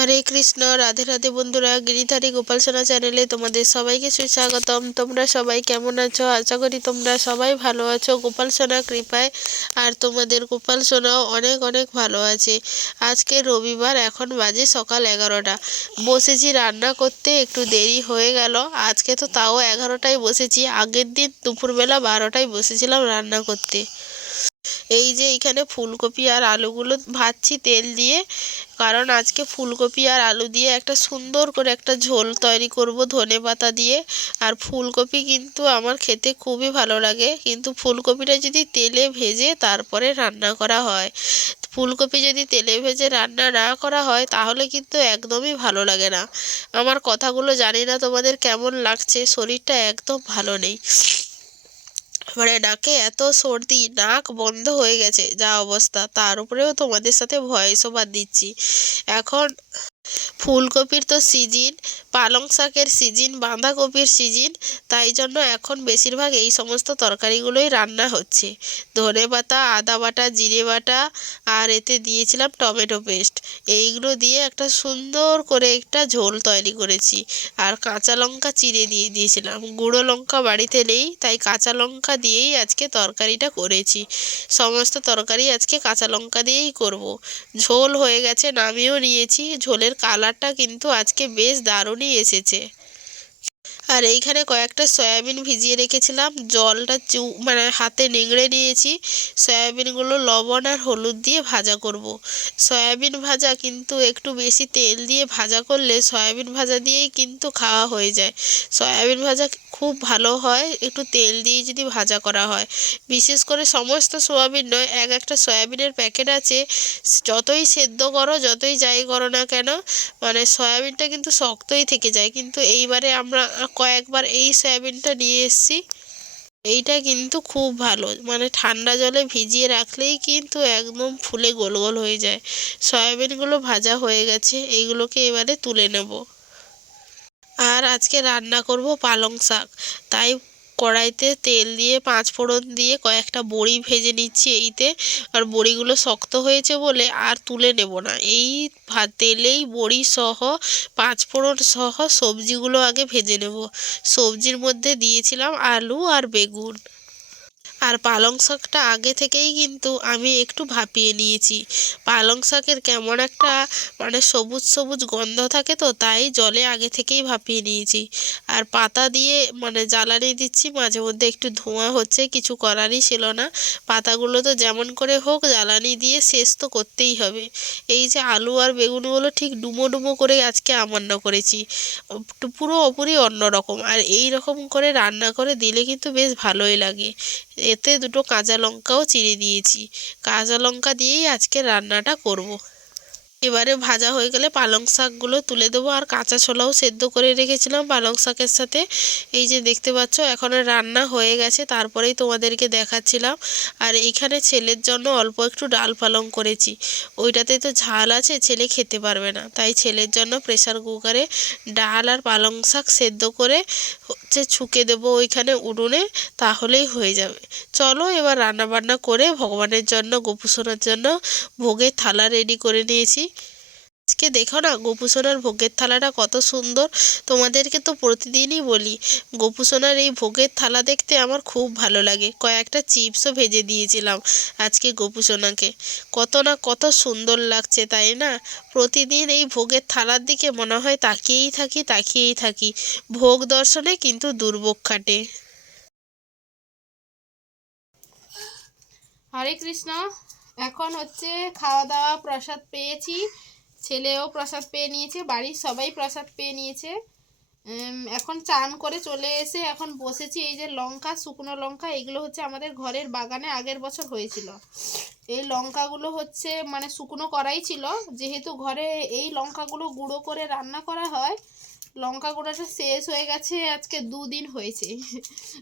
হরে কৃষ্ণ, রাধে রাধে বন্ধুরা। গিরিধারী গোপাল সোনা চ্যানেলে তোমাদের সবাইকে সুস্বাগতম। তোমরা সবাই কেমন আছো? আশা করি তোমরা সবাই ভালো আছো গোপাল সোনা কৃপায়। আর তোমাদের গোপাল সোনাও অনেক অনেক ভালো আছে। আজকে রবিবার, এখন বাজে সকাল 11টা। বসেছি রান্না করতে, একটু দেরি হয়ে গেল। আজকে তো তাও 11টায় বসেছি, আগের দিন দুপুরবেলা 12টায় বসেছিলাম রান্না করতে। এই যে এখানে ফুলকপি আর আলুগুলো ভাজছি তেল দিয়ে, কারণ আজকে ফুলকপি আর আলু দিয়ে একটা সুন্দর করে একটা ঝোল তৈরি করব ধনেপাতা দিয়ে। আর ফুলকপি কিন্তু আমার খেতে খুবই ভালো লাগে, কিন্তু ফুলকপিটা যদি তেলে ভেজে তারপরে রান্না করা হয়। ফুলকপি যদি তেলে ভেজে রান্না না করা হয় তাহলে কিন্তু একদমই ভালো লাগে না। আমার কথাগুলো জানি না তোমাদের কেমন লাগছে, শরীরটা একদম ভালো নেই। মানে নাকে এত সর্দি, নাক বন্ধ হয়ে গেছে যা অবস্থা, তার উপরেও তোমাদের সাথে ভয়েস ওভার দিচ্ছি। এখন ফুলকপির তো সিজন, পালং শাকের সিজন, বাঁধাকপির সিজন, তাই জন্য এখন বেশিরভাগ এই সমস্ত তরকারিগুলোই রান্না হচ্ছে। ধনেপাতা, আদা বাটা, জিরে বাটা, আর এতে দিয়েছিলাম টমেটো পেস্ট। এইগুলো দিয়ে একটা সুন্দর করে একটা ঝোল তৈরি করেছি। আর কাঁচা লঙ্কা চিড়ে দিয়ে দিয়েছিলাম, গুঁড়ো লঙ্কা বাড়িতে নেই, তাই কাঁচা লঙ্কা দিয়েই আজকে তরকারিটা করেছি। সমস্ত তরকারি আজকে কাঁচা লঙ্কা দিয়েই করব। ঝোল হয়ে গেছে, নামিয়েও নিয়েছি। ঝোলের কালারটা কিন্তু আজকে বেশ দারুণই এসেছে। আর এইখানে কয়েকটা সয়াবিন ভিজিয়ে রেখেছিলাম, জলটা মানে হাতে নিংড়ে নিয়েছি। সয়াবিনগুলো লবণ আর হলুদ দিয়ে ভাজা করব। সয়াবিন ভাজা কিন্তু একটু বেশি তেল দিয়ে ভাজা করলে সয়াবিন ভাজা দিয়েই কিন্তু খাওয়া হয়ে যায়। সয়াবিন ভাজা খুব ভালো হয় একটু তেল দিয়ে যদি ভাজা করা হয়। বিশেষ করে সমস্ত সয়াবিন নয়, এক একটা সয়াবিনের প্যাকেট আছে, যতই সেদ্ধ করো যতই যাই করো না কেন, মানে সয়াবিনটা কিন্তু শক্তই থেকে যায়। কিন্তু এইবারে আমরা কয়েকবার এই সয়াবিনটা নিয়ে এসেছি। এইটা কিন্তু খুব ভালো, মানে ঠান্ডা জলে ভিজিয়ে রাখলেই কিন্তু একদম ফুলে গোল গোল হয়ে যায়। সয়াবিনগুলো ভাজা হয়ে গেছে, এইগুলোকে এবারে তুলে নেব। আর আজকে রান্না করব পালং শাক, তাই কড়াইতে তেল দিয়ে 5 ফোড়ন দিয়ে কয়েকটা বড়ি ভেজে নিচ্ছি এইতে। আর বড়িগুলো শক্ত হয়েছে বলে আর তুলে নেব না, এই তেলেই বড়ি সহ 5 ফোড়ন সহ সবজিগুলো আগে ভেজে নেব। সবজির মধ্যে দিয়েছিলাম আলু আর বেগুন। আর পালং শাকটা আগে থেকেই কিন্তু আমি একটু ভাপিয়ে নিয়েছি। পালং শাকের কেমন একটা মানে সবুজ সবুজ গন্ধ থাকে, তো তাই জলে আগে থেকেই ভাপিয়ে নিয়েছি। আর পাতা দিয়ে মানে জ্বালানি দিচ্ছি, মাঝে মধ্যে একটু ধোঁয়া হচ্ছে, কিছু করারই ছিল না। পাতাগুলো তো যেমন করে হোক জ্বালানি দিয়ে শেষ তো করতেই হবে। এই যে আলু আর বেগুনগুলো ঠিক ডুমো ডুমো করে আজকে আমান্য করেছি, পুরো অপুরি অন্যরকম। আর এই রকম করে রান্না করে দিলে কিন্তু বেশ ভালোই লাগে। এতে দুটো কাঁচা লঙ্কাও চিড়ে দিয়েছি। কাঁচা লঙ্কা দিয়েই আজকে রান্নাটা করব। এবারে ভাজা হয়ে গেলে পালং শাকগুলো তুলে দেবো। আর কাঁচা ছোলাও সেদ্ধ করে রেখেছিলাম পালং শাকের সাথে। এই যে দেখতে পাচ্ছ এখন রান্না হয়ে গেছে, তারপরেই তোমাদেরকে দেখাচ্ছিলাম। আর এইখানে ছেলের জন্য অল্প একটু ডাল পালং করেছি, ওইটাতে তো ঝাল আছে, ছেলে খেতে পারবে না, তাই ছেলের জন্য প্রেসার কুকারে ডাল আর পালং শাক সেদ্ধ করে হচ্ছে ছুঁকে দেবো ওইখানে উনুনে, তাহলেই হয়ে যাবে। চলো এবার রান্না বান্না করে ভগবানের জন্য, গোপু সোনার জন্য ভোগের থালা রেডি করে নিয়েছি। আজকে দেখো না গোপু সোনার ভোগের থালাটা কত সুন্দর। তোমাদেরকে তো প্রতিদিনই বলি গোপু সোনার এই ভোগের থালা দেখতে আমার খুব ভালো লাগে। কয়েকটা চিপসও ভেজে দিয়েছিলাম আজকে গোপু সোনাকে। কত না কত সুন্দর লাগছে তাই না? প্রতিদিন এই ভোগের থালার দিকে মনে হয় তাকিয়েই থাকি তাকিয়েই থাকি। ভোগ দর্শনে কিন্তু দুর্ভোগ কাটে। হরে কৃষ্ণ। এখন হচ্ছে খাওয়া দাওয়া, প্রসাদ পেয়েছি, ছেলেও প্রসাদ পেয়ে নিয়েছে, বাড়ির সবাই প্রসাদ পেয়ে নিয়েছে। এখন চান করে চলে এসে এখন বসেছি। এই যে লঙ্কা, শুকনো লঙ্কা, এগুলো হচ্ছে আমাদের ঘরের বাগানে আগের বছর হয়েছিল। এই লঙ্কাগুলো হচ্ছে মানে শুকনো করাই ছিল, যেহেতু ঘরে এই লঙ্কাগুলো গুঁড়ো করে রান্না করা হয়। লঙ্কা গুঁড়োটা শেষ হয়ে গেছে, আজকে 2 দিন হয়েছে।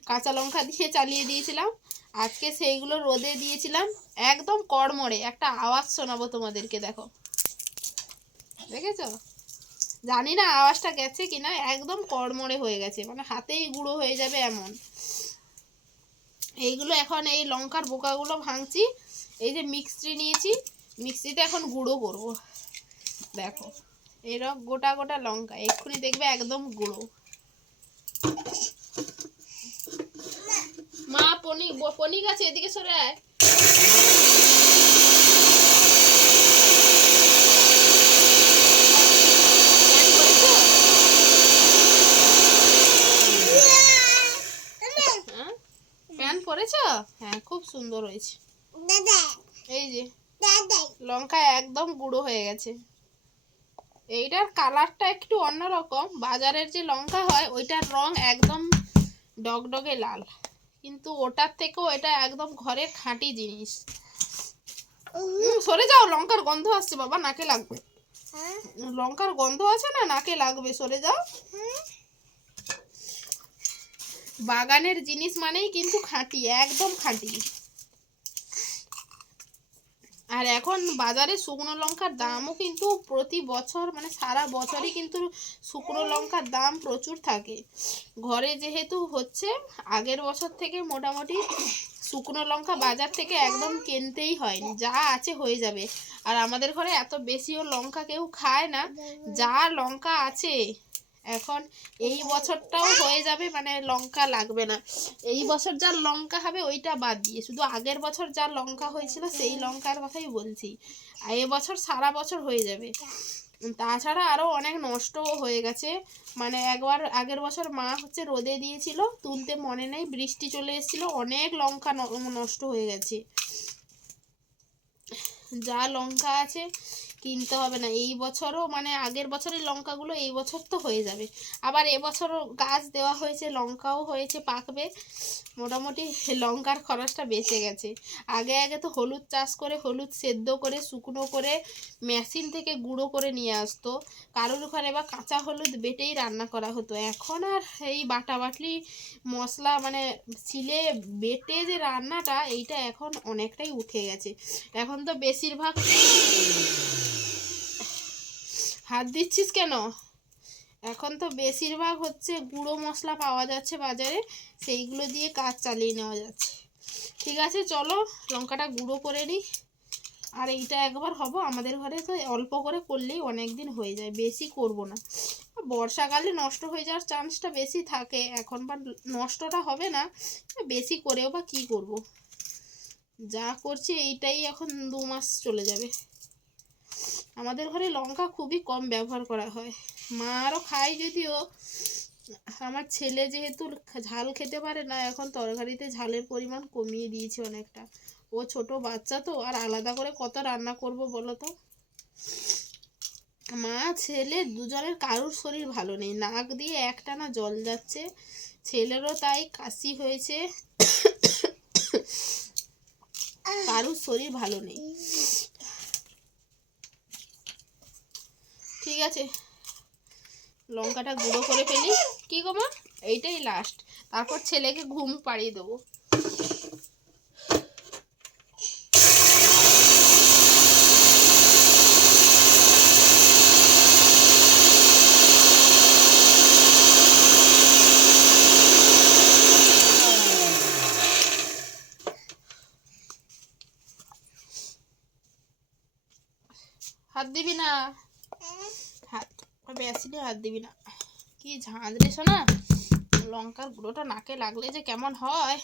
কাঁচা লঙ্কা দিয়ে চালিয়ে দিয়েছিলাম, আজকে সেইগুলো রোদে দিয়েছিলাম। একদম কড়মড়ে একটা আওয়াজ শোনাবো তোমাদেরকে, দেখো, দেখেছো? জানি না আওয়াজটা গেছে কিনা, একদম কড়মড়ে হয়ে গেছে, মানে হাতেই গুঁড়ো হয়ে যাবে এমন। এইগুলো এখন এই লঙ্কার বোকাগুলো ভাঙছি। এই যে মিক্সি নিয়েছি, মিক্সিতে এখন গুঁড়ো করব, দেখো। এরকম গোটা গোটা লঙ্কা, এক্ষুনি দেখবে একদম গুঁড়ো। মা পনিক আছে, এদিকে সরে আয়। প্যান্ট পরেছো? হ্যাঁ, খুব সুন্দর হয়েছে। এই যে লঙ্কা একদম গুঁড়ো হয়ে গেছে। এইটার কালারটা একটু অন্যরকম, বাজারের যে লঙ্কা হয় ওইটার রং একদম ডগডগে লাল, কিন্তু ওটার থেকেও এটা একদম ঘরের খাঁটি জিনিস। সরে যাও, লঙ্কার গন্ধ আসছে বাবা, নাকে লাগবে। লঙ্কার গন্ধ আছে না, নাকে লাগবে, সরে যাও। বাগানের জিনিস মানেই কিন্তু খাঁটি, একদম খাঁটি। আর এখন বাজারে শুকনো লঙ্কার দামও কিন্তু প্রতি বছর, মানে সারা বছরই কিন্তু শুকনো লঙ্কার দাম প্রচুর থাকে। ঘরে যেহেতু হচ্ছে, আগের বছর থেকে মোটামুটি শুকনো লঙ্কা বাজার থেকে একদম কিনতেই হয়নি, যা আছে হয়ে যাবে। আর আমাদের ঘরে এত বেশিও লঙ্কা কেউ খায় না, যা লঙ্কা আছে এখন এই বছরটাও হয়ে যাবে, মানে লঙ্কা লাগবে না। এই বছর যা লঙ্কা হবে ওইটা বাদ দিয়ে শুধু আগের বছর যা লঙ্কা হয়েছিল সেই লঙ্কার কথাই বলছি। আর এবছর সারা বছর হয়ে যাবে। তাছাড়া আরও অনেক নষ্টও হয়ে গেছে, মানে একবার আগের বছর মা হচ্ছে রোদে দিয়েছিল, তুলতে মনে নেই, বৃষ্টি চলে এসেছিলো, অনেক লঙ্কা নষ্ট হয়ে গেছে। যা লঙ্কা আছে কিনতে হবে না এই বছরও, মানে আগের বছরের লঙ্কাগুলো এই বছর তো হয়ে যাবে। আবার এবছরও গাছ দেওয়া হয়েছে, লঙ্কাও হয়েছে, পাকবে। মোটামুটি লঙ্কার খরচটা বেঁচে গেছে। আগে আগে তো হলুদ চাষ করে হলুদ সেদ্ধ করে শুকনো করে মেশিন থেকে গুঁড়ো করে নিয়ে আসতো, কারোর ঘরে বা কাঁচা হলুদ বেটেই রান্না করা হতো। এখন আর এই বাটাবাটি মশলা, মানে শিলে বেটে যে রান্নাটা, এইটা এখন অনেকটাই উঠে গেছে। এখন তো বেশিরভাগ, হাত দিচ্ছিস কেন, এখন তো বেশিরভাগ হচ্ছে গুঁড়ো মশলা পাওয়া যাচ্ছে বাজারে, সেইগুলো দিয়ে কাজ চালিয়ে নেওয়া যাচ্ছে। ঠিক আছে, চলো লঙ্কাটা গুঁড়ো করে নিই। আর এইটা একবার হবো, আমাদের ঘরে তো অল্প করে করলেই অনেক দিন হয়ে যায়, বেশি করব না। বর্ষাকালে নষ্ট হয়ে যাওয়ার চান্সটা বেশি থাকে, এখন বা নষ্টটা হবে না, বেশি করেও বা কী করব, যা করছি এইটাই এখন 2 মাস চলে যাবে। আমাদের ঘরে লঙ্কা খুবই কম ব্যবহার করা হয়, মা আরও খায় যদিও। আমার ছেলে যেহেতু ঝাল খেতে পারে না, এখন তরকারিতে ঝালের পরিমাণ কমিয়ে দিয়েছে অনেকটা। ও ছোট বাচ্চা তো, আর আলাদা করে কত রান্না করব বলো তো। মা ছেলে দুজনের কারুর শরীর ভালো নেই, নাক দিয়ে একটানা জল যাচ্ছে, ছেলেরও তাই, কাশি হয়েছে, কারুর শরীর ভালো নেই। ঠিক আছে, লঙ্কাটা গুঁড়ো করে ফেলি। কি গো মা, এইটাই লাস্ট, তারপর ছেলেকে ঘুম পাড়িয়ে দেবো। হাত দিবি না, হাত বেসিনে হাত দিবি না। কি ঝাঁঝ রে শোনা, লঙ্কার গুঁড়োটা নাকে লাগলে যে কেমন হয়।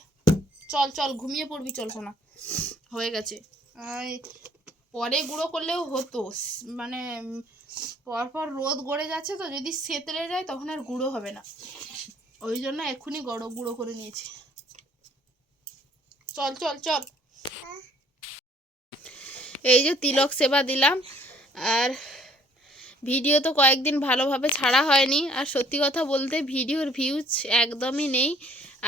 চল চল ঘুমিয়ে পড়বি, চল শোনা, হয়ে গেছে। পরে গুঁড়ো করলেও হতো, মানে পরপর রোদ গড়ে যাচ্ছে তো, যদি সেতলে যায় তখন আর গুঁড়ো হবে না, ওই জন্য এক্ষুনি গুঁড়ো করে নিয়েছি। চল চল চল। এই যে তিলক সেবা দিলাম, আর ভিডিও তো কয়েকদিন ভালোভাবে ছাড়া হয়নি, আর সত্যি কথা বলতে ভিডিওর ভিউজ একদমই নেই।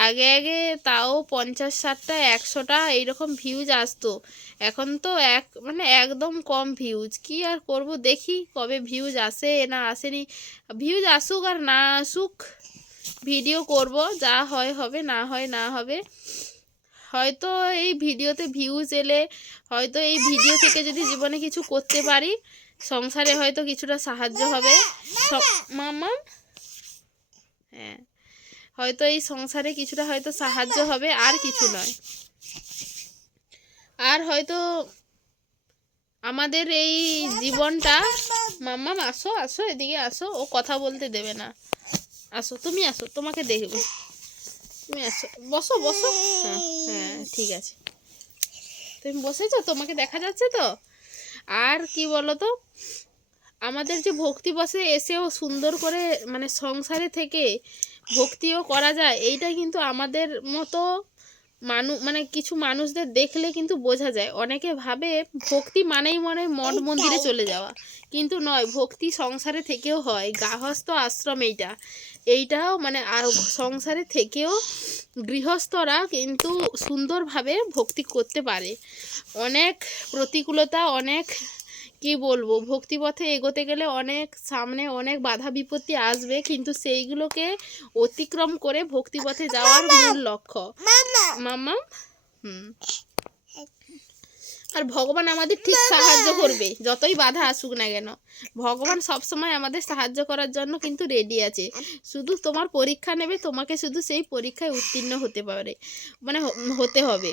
আগে আগে তাও 50-60টা 100টা এইরকম ভিউজ আসতো, এখন তো মানে একদম কম ভিউজ। কি আর করব, দেখি কবে ভিউজ আসে না আসেনি, ভিউজ আসুক আর না আসুক ভিডিও করব, যা হয় হবে, না হয় না হবে। হয়তো এই ভিডিওতে ভিউজ এলে, হয়তো এই ভিডিও থেকে যদি জীবনে কিছু করতে পারি, সংসারে হয়তো কিছুটা সাহায্য হবে। মামা, হ্যাঁ, হয়তো এই সংসারে কিছুটা হয়তো সাহায্য হবে, আর কিছু নয়। আর হয়তো আমাদের এই জীবনটা, মাম্মাম আসো আসো এদিকে আসো, ও কথা বলতে দেবে না, আসো তুমি আসো, তোমাকে দেখবে, তুমি আসো, বসো বসো, হ্যাঁ হ্যাঁ ঠিক আছে, তুমি বসেছো, তোমাকে দেখা যাচ্ছে তো। আর কি বলো তো, আমাদের যে ভক্তি বসে এসেও সুন্দর করে মানে সংসারে থেকে ভক্তিও করা যায়, এইটা কিন্তু আমাদের মতো মানে কিছু মানুষদের দেখলে কিন্তু বোঝা যায়। অনেকে ভাবে ভক্তি মানেই মনে হয় মঠ মন্দিরে চলে যাওয়া, কিন্তু নয়, ভক্তি সংসারে থেকেও হয়, গার্হস্থ্য আশ্রম এইটাও মানে সংসারে থেকেও গৃহস্থরা কিন্তু সুন্দরভাবে ভক্তি করতে পারে। অনেক প্রতিকূলতা, অনেক কি বলবো, ভক্তিপথে এগোতে গেলে অনেক সামনে অনেক বাধা বিপত্তি আসবে, কিন্তু সেইগুলোকে অতিক্রম করে ভক্তিপথে যাওয়ার মূল লক্ষ্য। মাম্মা হুম, আর ভগবান আমাদের ঠিক সাহায্য করবে, যতই বাধা আসুক না কেন ভগবান সবসময় আমাদের সাহায্য করার জন্য কিন্তু রেডি আছে। শুধু তোমার পরীক্ষা নেবে, তোমাকে শুধু সেই পরীক্ষায় উত্তীর্ণ হতে পারে মানে হতে হবে।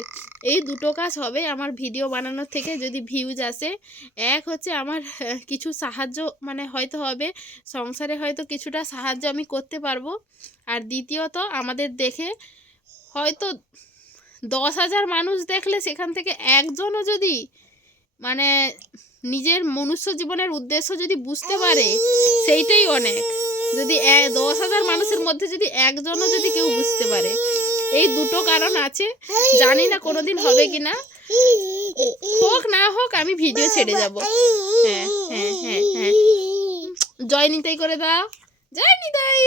এই দুটো কাজ হবে আমার ভিডিও বানানোর থেকে, যদি ভিউজ আসে। এক হচ্ছে আমার কিছু সাহায্য মানে হয়তো হবে, সংসারে হয়তো কিছুটা সাহায্য আমি করতে পারবো। আর দ্বিতীয়ত আমাদের দেখে হয়তো 10,000 মানুষ দেখলে সেখান থেকে একজনও যদি মানে নিজের মনুষ্য জীবনের উদ্দেশ্য যদি বুঝতে পারে, সেইটাই অনেক। যদি 10,000 মানুষের মধ্যে যদি একজনও যদি কেউ বুঝতে পারে, এই দুটো কারণ আছে। জানি না কোনোদিন হবে কি না, হোক না হোক আমি ভিডিও ছেড়ে যাব। হ্যাঁ হ্যাঁ হ্যাঁ হ্যাঁ, জয় নিতাই করে দাও, জয় নিতাই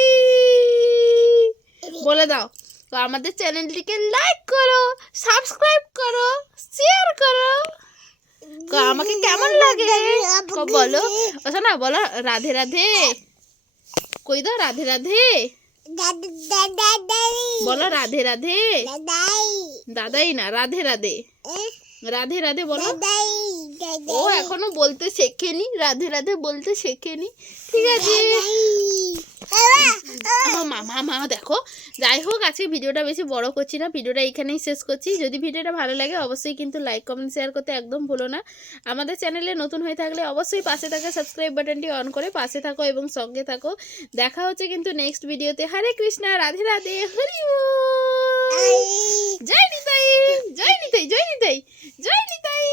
বলে দাও। তো আমাদের চ্যানেলটিকে লাইক করো, সাবস্ক্রাইব করো, শেয়ার করো। আমাকে কেমন লাগে বলো, না বলো রাধে রাধে, কই দাও রাধে রাধে, বলো রাধে রাধে, দাদাই না রাধে রাধে, রাধে রাধে বলো। ও এখনো বলতে শেখেনি, রাধে রাধে বলতে শেখেনি, ঠিক আছে মা দেখো। যাই হোক, আজকে ভিডিওটা বেশি বড় করছি না, ভিডিওটা এখানেই শেষ করছি। যদি ভিডিওটা ভালো লাগে অবশ্যই কিন্তু লাইক কমেন্ট শেয়ার করতে একদম ভুলো না। আমাদের চ্যানেলে নতুন হয়ে থাকলে অবশ্যই পাশে থাকা সাবস্ক্রাইব বাটনটি অন করে পাশে থাকো এবং সঙ্গে থাকো। দেখা হচ্ছে কিন্তু নেক্সট ভিডিওতে। হরে কৃষ্ণা, রাধে রাধে, হরি বল। জয় নিতাই, জয় নিতাই, জয় নিতাই, জয় নিতাই।